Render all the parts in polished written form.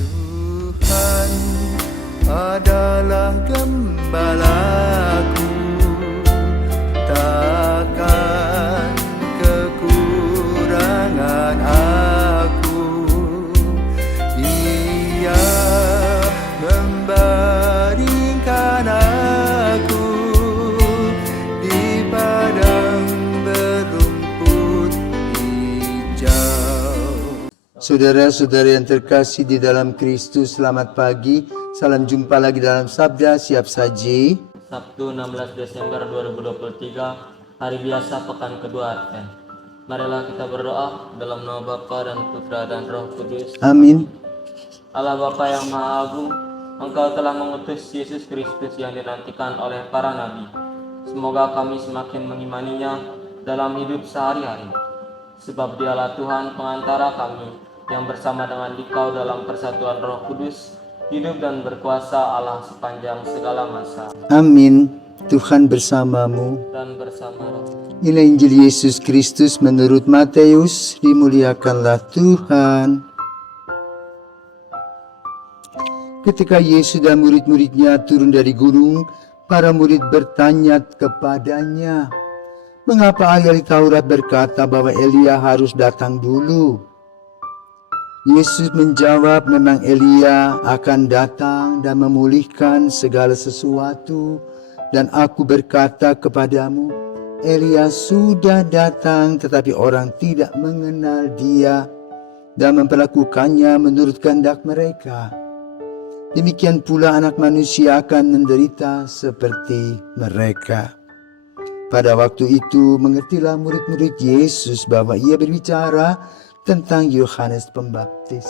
Tuhan adalah gembalaku, takkan kekurangan aku. Dia membaringkan aku di padang berumput hijau. Saudara-saudara yang terkasih di dalam Kristus, selamat pagi. Salam jumpa lagi dalam Sabda Siap Saji. Sabtu 16 Desember 2023, hari biasa pekan kedua Advent. Marilah kita berdoa dalam nama Bapa dan Putra dan Roh Kudus. Amin. Allah Bapa yang Maha Agung, Engkau telah mengutus Yesus Kristus yang dinantikan oleh para nabi. Semoga kami semakin mengimaninya dalam hidup sehari-hari. Sebab Dialah Tuhan pengantara kami, yang bersama dengan Dikau dalam persatuan Roh Kudus, hidup dan berkuasa Allah sepanjang segala masa. Amin. Tuhan bersamamu. Dan bersama roh. Inilah Injil Yesus Kristus menurut Matius. Dimuliakanlah Tuhan. Ketika Yesus dan murid-muridnya turun dari gunung, para murid bertanya kepadanya, "Mengapa ahli Taurat berkata bahwa Elia harus datang dulu?" Yesus menjawab, "Memang Elia akan datang dan memulihkan segala sesuatu. Dan aku berkata kepadamu, Elia sudah datang, tetapi orang tidak mengenal dia dan memperlakukannya menurut kehendak mereka. Demikian pula anak manusia akan menderita seperti mereka." Pada waktu itu mengertilah murid-murid Yesus bahwa ia berbicara tentang Yohanes Pembaptis.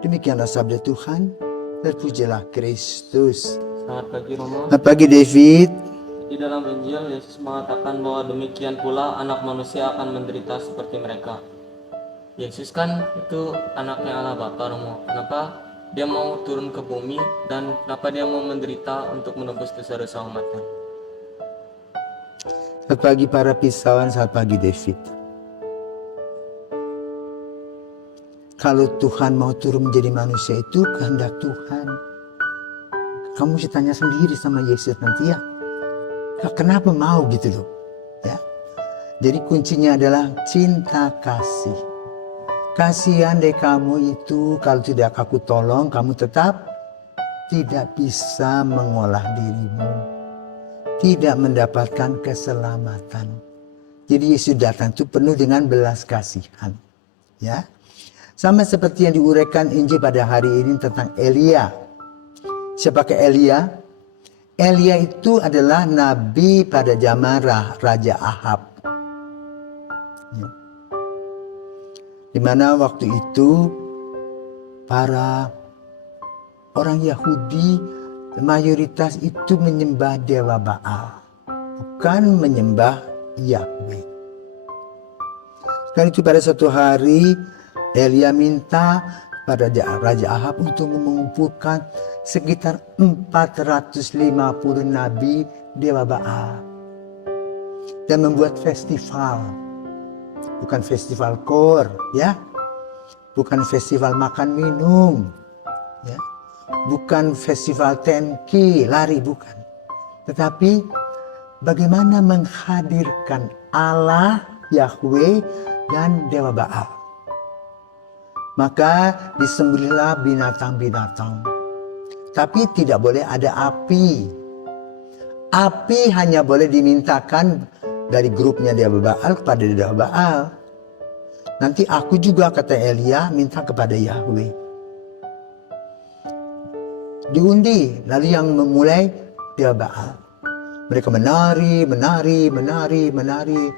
Demikianlah sabda Tuhan. Terpujilah Kristus. Selamat pagi Romo. Selamat pagi David. Di dalam Injil, Yesus mengatakan bahwa demikian pula anak manusia akan menderita seperti mereka. Yesus kan itu anaknya Allah Bapa, Romo. Kenapa dia mau turun ke bumi dan kenapa dia mau menderita untuk menebus dosa-dosa umatnya? Selamat pagi para pisauan, selamat pagi David. Kalau Tuhan mau turun menjadi manusia itu kehendak Tuhan. Kamu mesti tanya sendiri sama Yesus nanti ya. Kenapa mau gitu loh. Ya. Jadi kuncinya adalah cinta kasih. Kasihan deh kamu itu kalau tidak aku tolong, kamu tetap tidak bisa mengolah dirimu. Tidak mendapatkan keselamatan. Jadi Yesus datang itu penuh dengan belas kasihan. Ya. Sama seperti yang diuraikan Injil pada hari ini tentang Elia. Siapakah Elia? Elia itu adalah nabi pada zaman Raja Ahab. Ya. Di mana waktu itu para orang Yahudi mayoritas itu menyembah dewa Baal, bukan menyembah Yahweh. Karena itu pada suatu hari Elia minta pada Raja Ahab untuk mengumpulkan sekitar 450 nabi dewa Baal dan membuat festival. Bukan festival kor, ya. Bukan festival makan minum, ya. Bukan festival tenki, lari, bukan. Tetapi bagaimana menghadirkan Allah, Yahweh, dan dewa Baal. Maka disembelihlah binatang-binatang. Tapi tidak boleh ada api. Api hanya boleh dimintakan dari grupnya dewa Baal kepada dewa Baal. Nanti aku juga, kata Elia, minta kepada Yahweh. Diundi, lalu yang memulai dewa Baal. Mereka menari,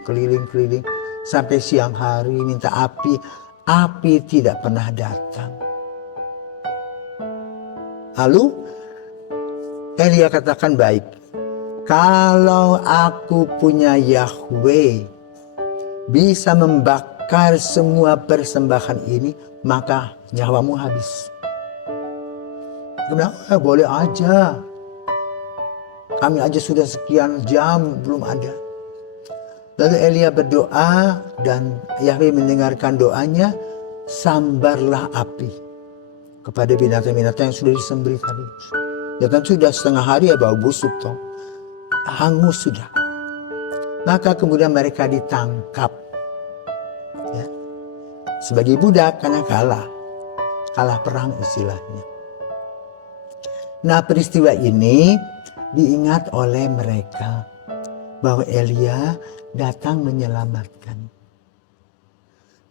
keliling-keliling. Sampai siang hari minta api. Api tidak pernah datang. Lalu Elia katakan, baik, kalau aku punya Yahweh bisa membakar semua persembahan ini, maka nyawamu habis. Kenapa? Boleh aja. Kami aja sudah sekian jam belum ada. Lalu Elia berdoa dan Yahweh mendengarkan doanya. sambarlah api kepada binatang-binatang yang sudah disembelih tadi. Ya kan sudah setengah hari ya bau busuk toh. Hangus sudah. Maka kemudian mereka ditangkap. Ya. Sebagai budak karena kalah perang istilahnya. Nah peristiwa ini diingat oleh mereka bahwa Elia datang menyelamatkan.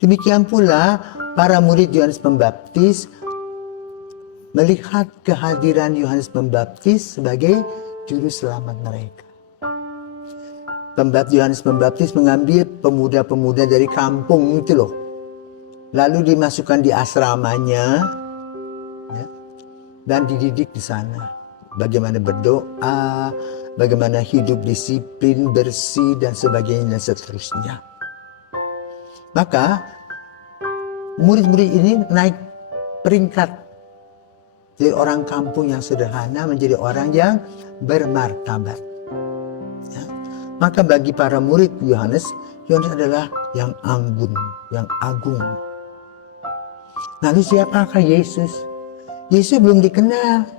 Demikian pula para murid Yohanes Pembaptis melihat kehadiran Yohanes Pembaptis sebagai juru selamat mereka. Yohanes Pembaptis mengambil pemuda-pemuda dari kampung itu loh. Lalu dimasukkan di asramanya ya, dan dididik di sana. Bagaimana berdoa, bagaimana hidup disiplin, bersih, dan sebagainya dan seterusnya. Maka murid-murid ini naik peringkat dari orang kampung yang sederhana menjadi orang yang bermartabat. Ya. Maka bagi para murid Yohanes adalah yang anggun, yang agung. Lalu siapakah Yesus? Yesus belum dikenal,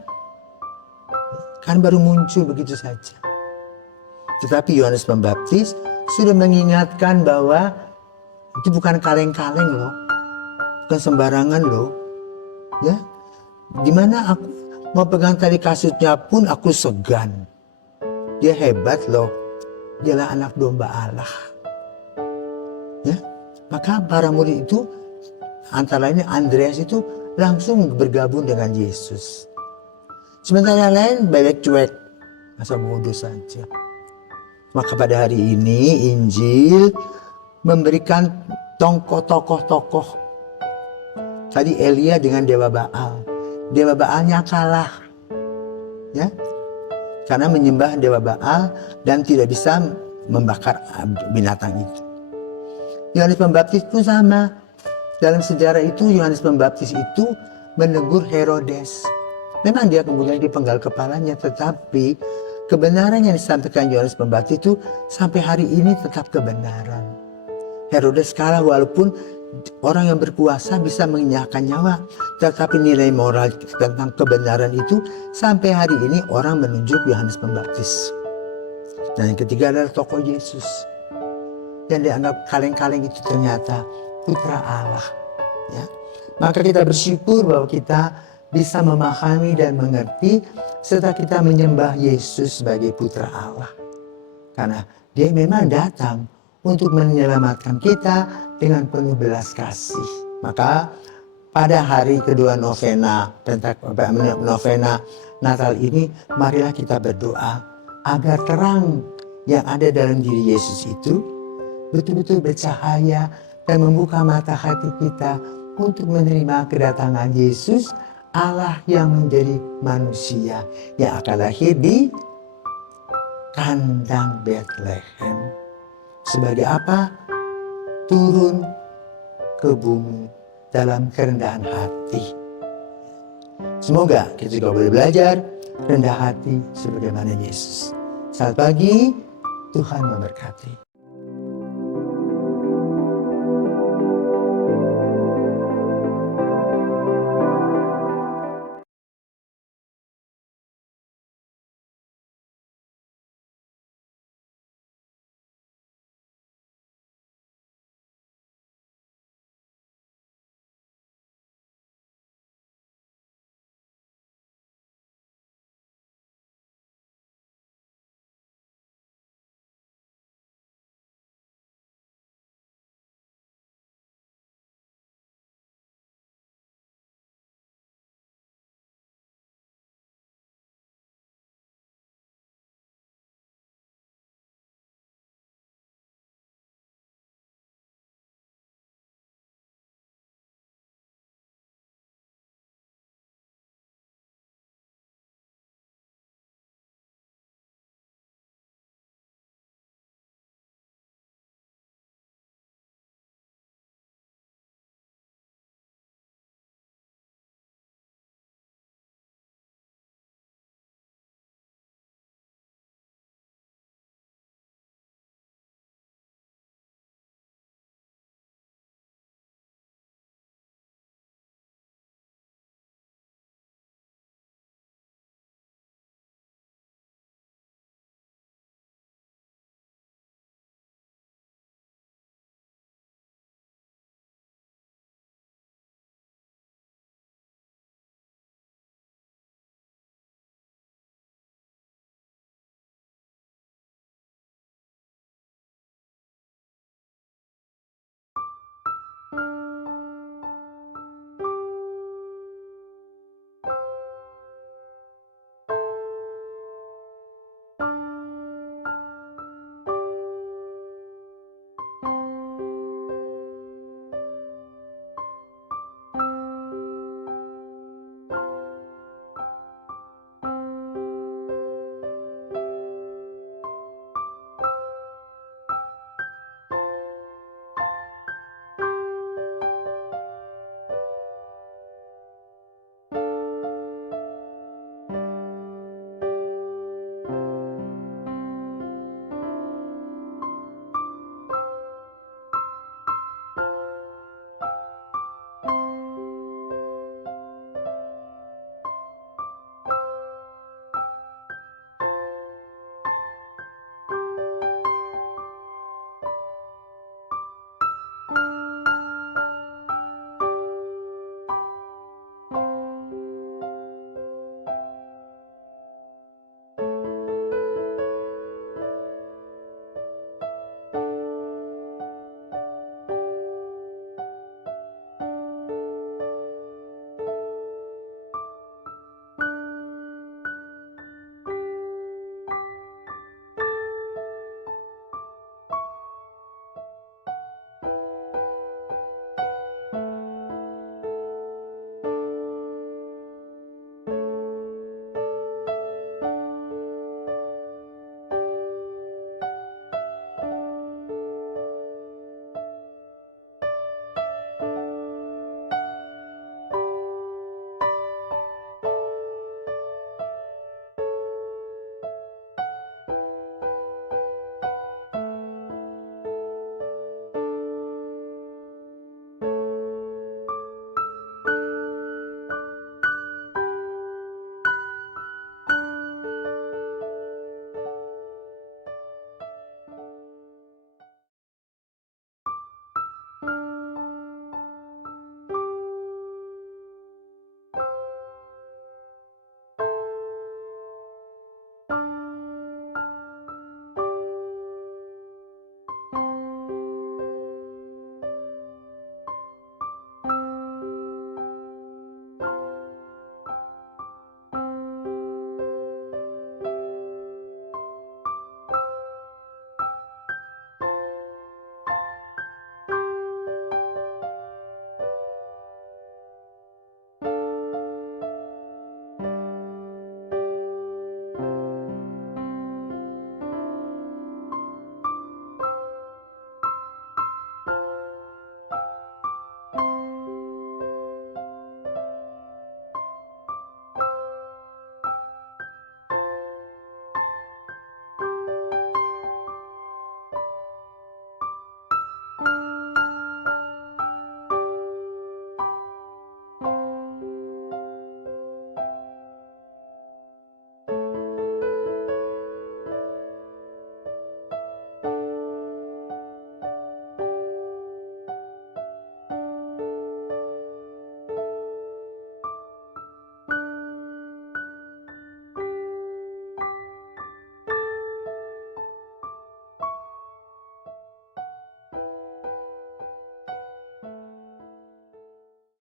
kan baru muncul begitu saja. Tetapi Yohanes Pembaptis sudah mengingatkan bahwa itu bukan kaleng-kaleng loh, bukan sembarangan loh. Ya, dimana aku mau pegang tali kasutnya pun aku segan. Dia hebat loh, dialah anak domba Allah. Ya, maka para murid itu antara lain Andreas itu langsung bergabung dengan Yesus. Sementara yang lain bebek cuek, masa bodoh saja. Maka pada hari ini Injil memberikan tokoh-tokoh. Tadi Elia dengan Dewa Baal. Dewa Baalnya kalah. Ya. Karena menyembah Dewa Baal dan tidak bisa membakar binatang itu. Yohanes Pembaptis pun sama. Dalam sejarah itu Yohanes Pembaptis itu menegur Herodes. Memang dia kemudian dipenggal kepalanya, tetapi kebenaran yang disampaikan Yohanes Pembaptis itu sampai hari ini tetap kebenaran. Herodes kalah walaupun orang yang berkuasa bisa mengenyahkan nyawa, tetapi nilai moral tentang kebenaran itu sampai hari ini orang menunjuk Yohanes Pembaptis. Dan yang ketiga adalah tokoh Yesus yang dianggap kaleng-kaleng itu ternyata putra Allah. Ya. Maka kita bersyukur bahwa kita bisa memahami dan mengerti serta kita menyembah Yesus sebagai putra Allah. Karena dia memang datang untuk menyelamatkan kita dengan penuh belas kasih. Maka pada hari kedua novena Natal ini, marilah kita berdoa agar terang yang ada dalam diri Yesus itu betul-betul bercahaya dan membuka mata hati kita untuk menerima kedatangan Yesus, Allah yang menjadi manusia yang akan lahir di kandang Bethlehem. Sebagai apa? Turun ke bumi dalam kerendahan hati. Semoga kita juga boleh belajar rendah hati sebagaimana Yesus. Selamat pagi, Tuhan memberkati.